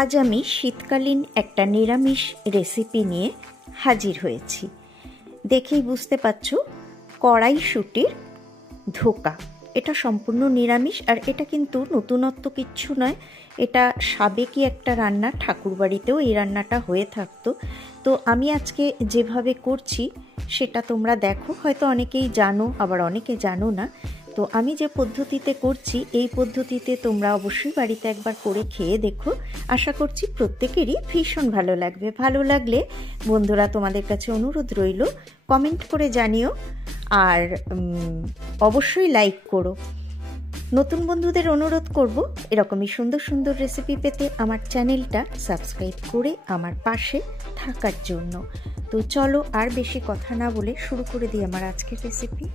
আজ আমি শীতকালীন একটা নিরামিষ রেসিপি নিয়ে হাজির হয়েছি। দেখেই বুঝতে পারছো, কড়াইশুঁটির ধোকা। এটা সম্পূর্ণ নিরামিষ, আর এটা কিন্তু নতুনত্ব কিচ্ছু নয়। এটা সাবেকি একটা রান্না, ঠাকুরবাড়িতেও এই রান্নাটা হয়ে থাকতো। তো আমি আজকে যেভাবে করছি সেটা তোমরা দেখো, হয়তো অনেকেই জানো, আবার অনেকে জানো না। তো আমি যে পদ্ধতিতে করছি, এই পদ্ধতিতে তোমরা অবশ্যই বাড়িতে একবার করে খেয়ে দেখো। আশা করছি প্রত্যেকেরই ভীষণ ভালো লাগবে। ভালো লাগলে বন্ধুরা, তোমাদের কাছে অনুরোধ রইল, কমেন্ট করে জানিও, আর অবশ্যই লাইক করো। নতুন বন্ধুদের অনুরোধ করব, এরকমই সুন্দর সুন্দর রেসিপি পেতে আমার চ্যানেলটা সাবস্ক্রাইব করে আমার পাশে থাকার জন্য। তো চলো, আর বেশি কথা না বলে শুরু করে দিই আমার আজকের রেসিপি।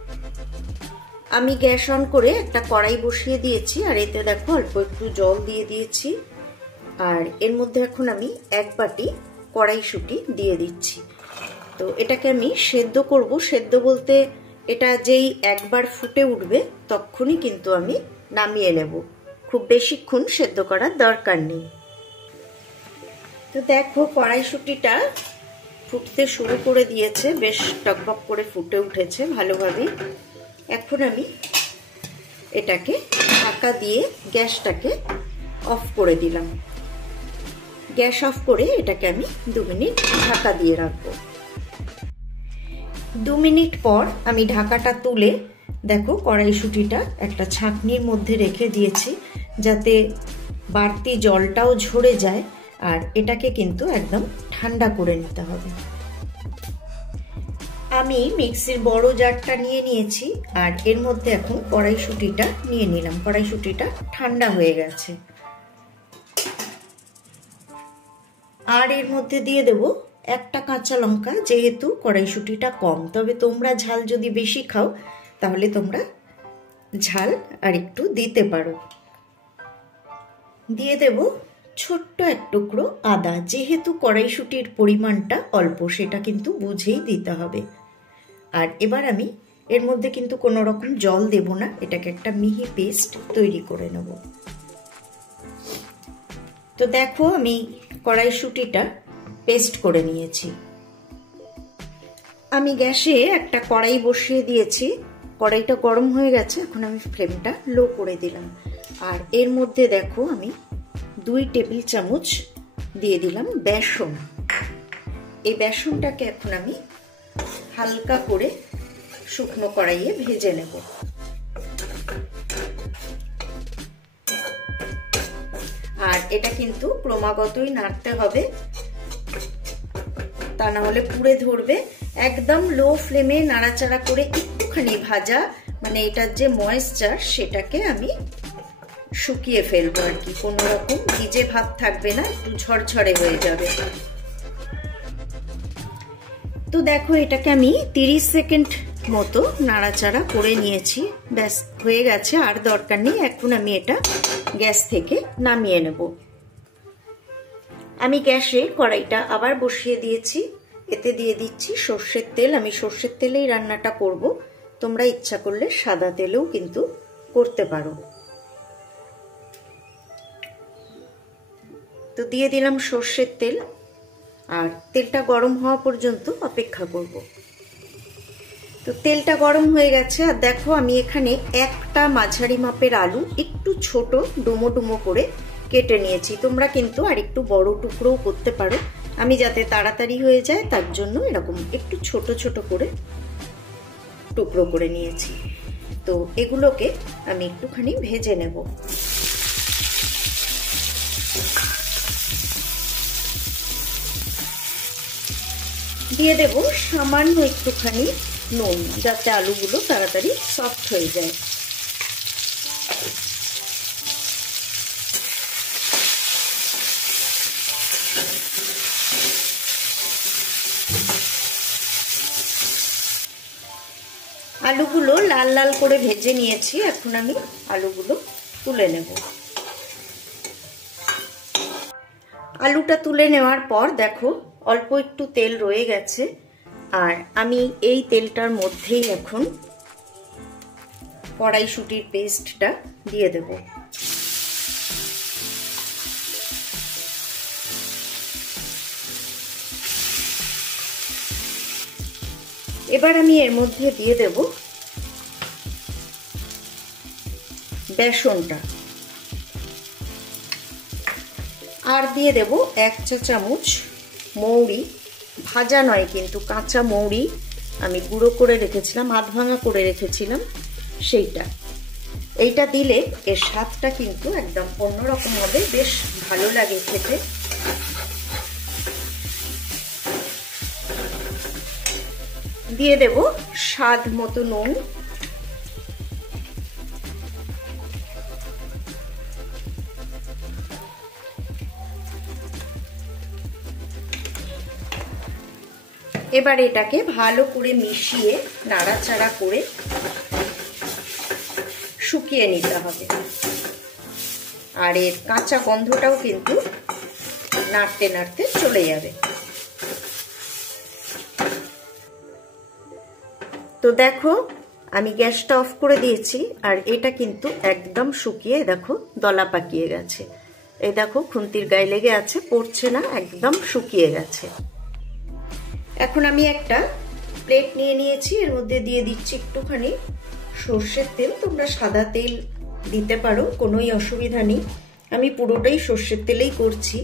আমি গ্যাস অন করে একটা কড়াই বসিয়ে দিয়েছি, আর এতে দেখো অল্প একটু জল দিয়ে দিয়েছি। আর এর মধ্যে এখন আমি এক বাটি কড়াইশুঁটি দিয়ে দিচ্ছি। তো এটাকে আমি সেদ্ধ করব। সেদ্ধ বলতে এটা যেই একবার ফুটে উঠবে তখনই কিন্তু আমি নামিয়ে নেব, খুব বেশিক্ষণ সেদ্ধ করার দরকার নেই। তো দেখো, কড়াইশুঁটিটা ফুটতে শুরু করে দিয়েছে, বেশ টকবক করে ফুটে উঠেছে ভালোভাবে। এখন আমি এটাকে ঢাকা দিয়ে গ্যাসটাকে অফ করে দিলাম। গ্যাস অফ করে এটাকে আমি 2 মিনিট ঢাকা দিয়ে রাখবো। 2 মিনিট পর আমি ঢাকাটা তুলে দেখো কড়াইশুঁটিটা একটা ছাঁকনির মধ্যে রেখে দিয়েছি, যাতে বাড়তি জলটাও ঝরে যায়। আর এটাকে কিন্তু একদম ঠান্ডা করে নিতে হবে। আমি মিক্সির বড় জারটা নিয়ে নিয়েছি, আর এর মধ্যে এখন কড়াইশুঁটিটা নিয়ে নিলাম। কড়াইশুঁটিটা ঠান্ডা হয়ে গেছে। আর এর মধ্যে দিয়ে দেব একটা কাঁচা লঙ্কা, যেহেতু কড়াইশুঁটিটা কম। তবে তোমরা ঝাল যদি বেশি খাও তাহলে তোমরা ঝাল আর একটু দিতে পারো। দিয়ে দেব ছোট্ট এক টুকরো আদা। যেহেতু কড়াইশুঁটির পরিমাণটা অল্প, সেটা কিন্তু বুঝেই দিতে হবে। আর এবার আমি এর মধ্যে কিন্তু কোনো রকম জল দেব না, এটাকে একটা মিহি পেস্ট তৈরি করে নেব। তো দেখো, আমি কড়াইশুঁটিটা পেস্ট করে নিয়েছি। আমি গ্যাসে একটা কড়াই বসিয়ে দিয়েছি। কড়াইটা গরম হয়ে গেছে, এখন আমি ফ্লেমটা লো করে দিলাম। আর এর মধ্যে দেখো আমি 2 টেবিল চামচ দিয়ে দিলাম বেসন। এই বেসনটাকে এখন আমি হালকা করে শুকনো কড়াইয়ে ভেজে নেব। আর এটা কিন্তু ক্রমাগতই নাড়তে হবে, তা না হলে পুড়ে ধরবে। একদম লো ফ্লেমে নাড়াচাড়া করে একটুখানি ভাজা, মানে এটার যে ময়েশ্চার সেটাকে আমি শুকিয়ে ফেলবো আর কি। কোনো রকম ভিজে ভাব থাকবে না, একটু ঝরঝরে হয়ে যাবে। তো দেখো, এটাকে আমি 30 সেকেন্ড মতো নাড়াচাড়া করে নিয়েছি। ব্যাস, হয়ে গেছে, আর দরকার নেই। এখন আমি এটা গ্যাস থেকে নামিয়ে নেব। আমি গ্যাসে কড়াইটা আবার বসিয়ে দিয়েছি। এতে দিয়ে দিচ্ছি সর্ষের তেল। আমি সর্ষের তেলেই রান্নাটা করব, তোমরা ইচ্ছা করলে সাদা তেলেও কিন্তু করতে পারো। তো দিয়ে দিলাম সর্ষের তেল, আর তেলটা গরম হওয়া পর্যন্ত অপেক্ষা করব। তো তেলটা গরম হয়ে গেছে, আর দেখো আমি এখানে একটা মাঝারি মাপের আলু একটু ছোট ডুমো ডুমো করে কেটে নিয়েছি। তোমরা কিন্তু আর একটু বড় টুকরোও করতে পারো। আমি যাতে তাড়াতাড়ি হয়ে যায় তার জন্য এরকম একটু ছোট ছোট করে টুকরো করে নিয়েছি। তো এগুলোকে আমি একটুখানি ভেজে নেব। দিয়ে দেব সামান্য একটুখানি নুন, যাতে আলুগুলো তাড়াতাড়ি সফট হয়ে যায়। আলুগুলো লাল লাল করে ভেজে নিয়েছি, এখন আমি আলুগুলো তুলে নেব। আলুটা তুলে নেওয়ার পর দেখো অল্প একটু তেল রয়ে গেছে, আর আমি এই তেলটার মধ্যেই এখন কড়াইশুঁটির পেস্টটা দিয়ে দেব। এবার আমি এর মধ্যে দিয়ে দেব বেসনটা, আর দিয়ে দেব 1 চা চামচ মৌরি, ভাজা নয় কিন্তু কাঁচা মৌরি আমি গুঁড়ো করে রেখেছিলাম, আধ ভাঙা করে রেখেছিলাম সেইটা। এইটা দিলে এর স্বাদটা কিন্তু একদম অন্যরকম হবে, বেশ ভালো লাগে খেতে। দিয়ে দেব স্বাদ মতো নুন, এবার এটাকে ভালো করে মিশিয়ে নাড়াচাড়া করে শুকিয়ে নিতে হবে। আর এর কাঁচা গন্ধটাও কিন্তু নাড়তে নাড়তে চলে যাবে। তো দেখো আমি গ্যাসটা অফ করে দিয়েছি, আর এটা কিন্তু একদম শুকিয়ে দেখো দলা পাকিয়ে গেছে। এই দেখো খুন্তির গায়ে লেগে আছে, পড়ছে না, একদম শুকিয়ে গেছে। এখন আমি একটা প্লেট নিয়ে নিয়েছি, এর মধ্যে দিয়ে দিচ্ছি একটুখানি সর্ষের তেল। তোমরা সাদা তেল দিতে পারো, কোনোই অসুবিধা নেই। আমি পুরোটাই সর্ষের তেলেই করছি।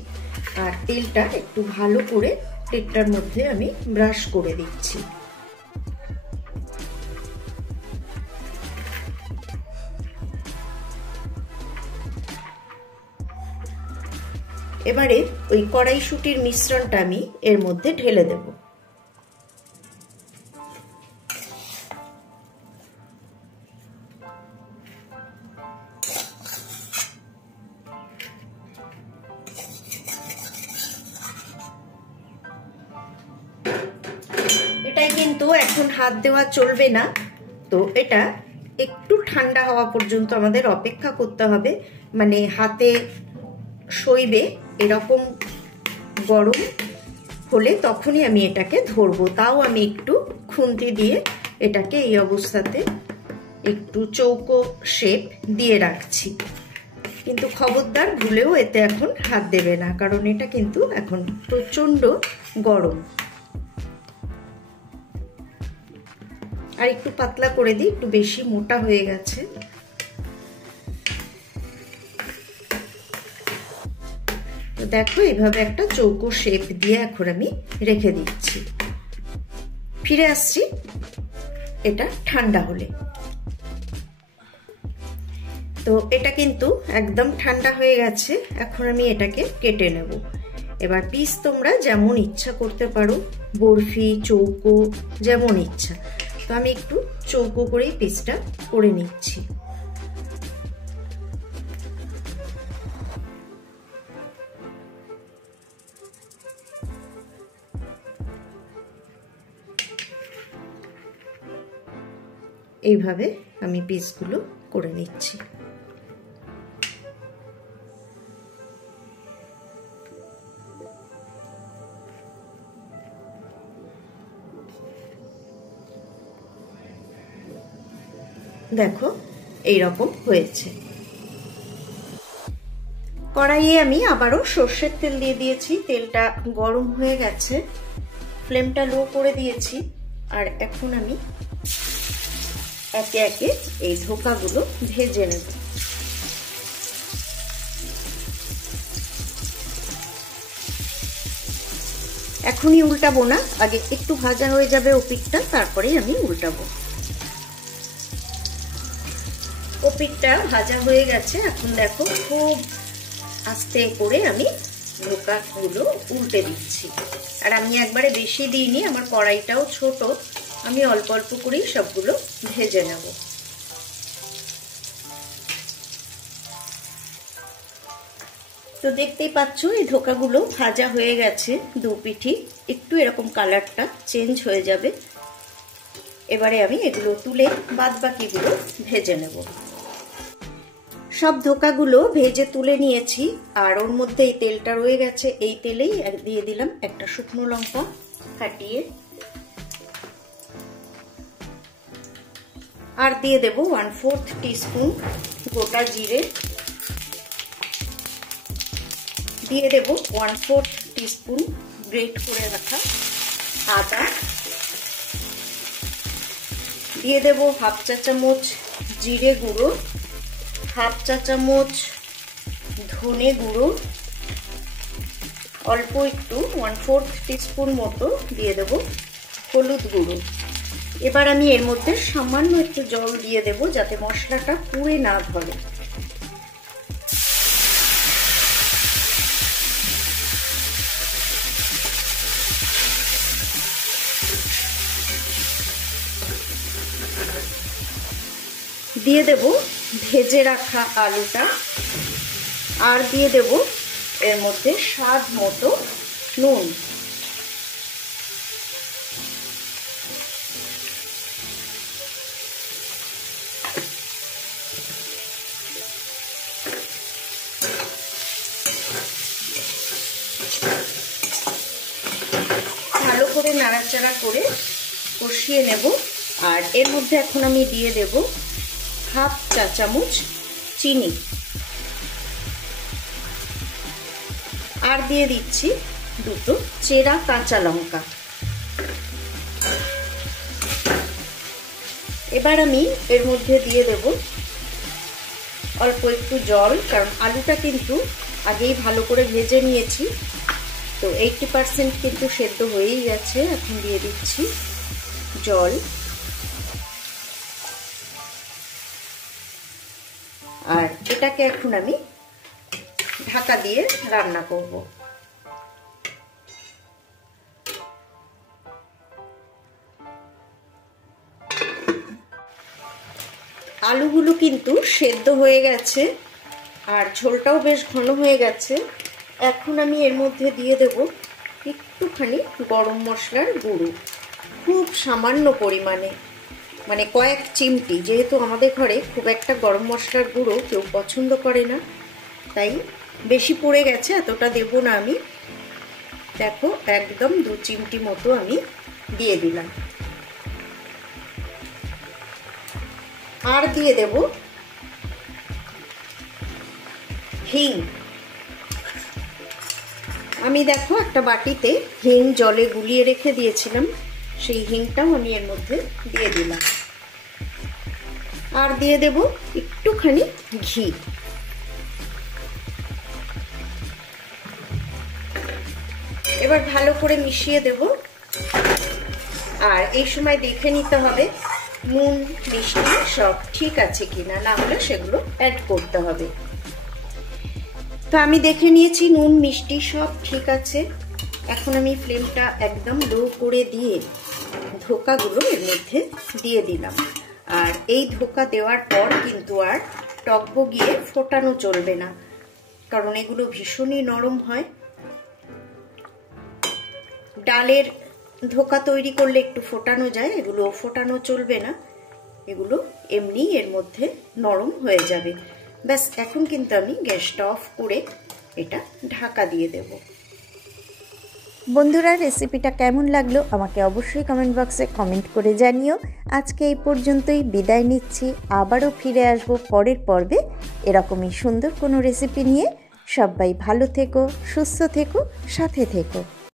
আর তেলটা একটু ভালো করে প্লেটটার মধ্যে আমি ব্রাশ করে দিচ্ছি। এবারে ওই কড়াইশুঁটির মিশ্রণটা আমি এর মধ্যে ঢেলে দেব। এটাই কিন্তু এখন হাত দেওয়া চলবে না, তো এটা একটু ঠান্ডা হওয়া পর্যন্ত আমাদের অপেক্ষা করতে হবে। মানে হাতে সইবে এরকম গরম হলে তখনই আমি এটাকে ধরবো। তাও আমি একটু খুন্তি দিয়ে এটাকে এই অবস্থাতে একটু চৌকো শেপ দিয়ে রাখছি। কিন্তু খবরদার ভুলেও এতে এখন হাত দেবে না, কারণ এটা কিন্তু এখন প্রচন্ড গরম। আর একটু পাতলা করে দিই, একটু বেশি মোটা হয়ে গেছে। তো দেখো এইভাবে একটা চৌকো শেপ দিয়ে এখন আমি রেখে দিচ্ছি। ফিরে আসছি এটা ঠান্ডা হলে। তো এটা কিন্তু একদম ঠান্ডা হয়ে গেছে, এখন আমি এটাকে কেটে নেব। এবার পিস তোমরা যেমন ইচ্ছা করতে পারো, বরফি, চৌকো, যেমন ইচ্ছা। তো আমি একটু চৌকো করেই পিসটা করে নিচ্ছি। এইভাবে আমি পিসগুলো করে নিচ্ছি। দেখো এইরকম হয়েছে। কড়াইয়ে আমি আবারও সর্ষের তেল দিয়ে দিয়েছি, তেলটা গরম হয়ে গেছে, ফ্লেমটা লো করে দিয়েছি। আর এখন আমি একে একে এই ধোকাগুলো ভেজে নেব। এখনই উল্টাবো না, আগে একটু ভাজা হয়ে যাবে ওপিকটা, তারপরেই আমি উল্টাবো। ওপিকটা ভাজা হয়ে গেছে, এখন দেখো খুব আস্তে করে আমি ধোকাগুলো উল্টে দিচ্ছি। আর আমি একবারে বেশি দিইনি, আমার কড়াইটাও ছোট, আমি অল্প অল্প করেই সবগুলো ভেজে নেব। তো দেখতেই পাচ্ছ এই ধোকাগুলো ভাজা হয়ে গেছে, দু পিঠি একটু এরকম কালারটা চেঞ্জ হয়ে যাবে। এবারে আমি এগুলো তুলে বাদ বাকিগুলো ভেজে নেব। সব ধোকাগুলো ভেজে তুলে নিয়েছি, আর ওর মধ্যে এই তেলটা রয়ে গেছে, এই তেলেই দিয়ে দিলাম একটা শুকনো লঙ্কা ফাটিয়ে, আর দিয়ে দেব 1/4 টিস্পুন গোটা জিরে, দিয়ে দেব 1/4 টিস্পুন গ্রেট করে রাখা আদা, দিয়ে দেব হাফ চা চামচ জিরে গুঁড়ো, হাফ চা চামচ ধনে গুঁড়ো, অল্প একটু 1/4 টিস্পুন মতো দিয়ে দেব হলুদ গুঁড়ো। এবার আমি এর মধ্যে সামান্য একটু জল দিয়ে দেব যাতে মশলাটা পুড়ে না ধরে। দিয়ে দেব ভেজে রাখা আলুটা, আর দিয়ে দেব এর মধ্যে স্বাদ মতো নুন। ভালো করে নাড়াচাড়া করে কষিয়ে নেব। আর এর মধ্যে এখন আমি দিয়ে দেব হাফ চা চামচ চিনি, আর দিয়ে দিচ্ছি দুটো চেরা কাঁচা লঙ্কা। এবার আমি এর মধ্যে দিয়ে দেব অল্প একটু জল, কারণ আলুটা কিন্তু আগেই ভালো করে ভেজে নিয়েছি, তো 80% কিন্তু সেদ্ধ হয়েই গেছে। এখন দিয়ে দিচ্ছি জল, আর এটাকে এখন আমি ঢাকা দিয়ে রান্না করব। আলুগুলো কিন্তু সেদ্ধ হয়ে গেছে আর ঝোলটাও বেশ ঘন হয়ে গেছে। এখন আমি এর মধ্যে দিয়ে দেব একটুখানি গরম মশলার গুঁড়ো, খুব সামান্য পরিমাণে, মানে কয়েক চিমটি, যেহেতু আমাদের ঘরে খুব একটা গরম মশলার গুঁড়ো কেউ পছন্দ করে না, তাই বেশি পড়ে গেছে, এতটা দেব না আমি। দেখো একদম 2 চিমটি মতো আমি দিয়ে দিলাম। আর দিয়ে দেব হিং। আমি দেখো একটা বাটিতে হিং জলে গুলিয়ে রেখে দিয়েছিলাম, সেই হিংটাও আমি এর মধ্যে দিয়ে দিলাম। আর দিয়ে দেব একটুখানি ঘি। এবার ভালো করে মিশিয়ে দেব। আর এই সময় দেখে নিতে হবে নুন মিষ্টি সব ঠিক আছে কিনা, না হলে সেগুলো অ্যাড করতে হবে। তো আমি দেখে নিয়েছি নুন মিষ্টি সব ঠিক আছে। এখন আমি ফ্লেমটা একদম লো করে দিয়ে ধোকাগুলো এর মধ্যে দিয়ে দিলাম। আর এই ধোকা দেওয়ার পর কিন্তু আর টকবগিয়ে ফোটানো চলবে না, কারণ এগুলো ভীষণই নরম হয়। ডালের ধোকা তৈরি করলে একটু ফোটানো যায়, এগুলো ফোটানো চলবে না, এগুলো এমনি এর মধ্যে নরম হয়ে যাবে। ব্যাস এখন কিন্তু আমি গ্যাসটা অফ করে এটা ঢাকা দিয়ে দেব। বন্ধুরা, রেসিপিটা কেমন লাগলো আমাকে অবশ্যই কমেন্ট বক্সে কমেন্ট করে জানিও। আজকে এই পর্যন্তই বিদায় নিচ্ছি, আবারও ফিরে আসব পরের পর্বে এরকমই সুন্দর কোনো রেসিপি নিয়ে। সবাই ভালো থেকো, সুস্থ থেকো, সাথে থেকো।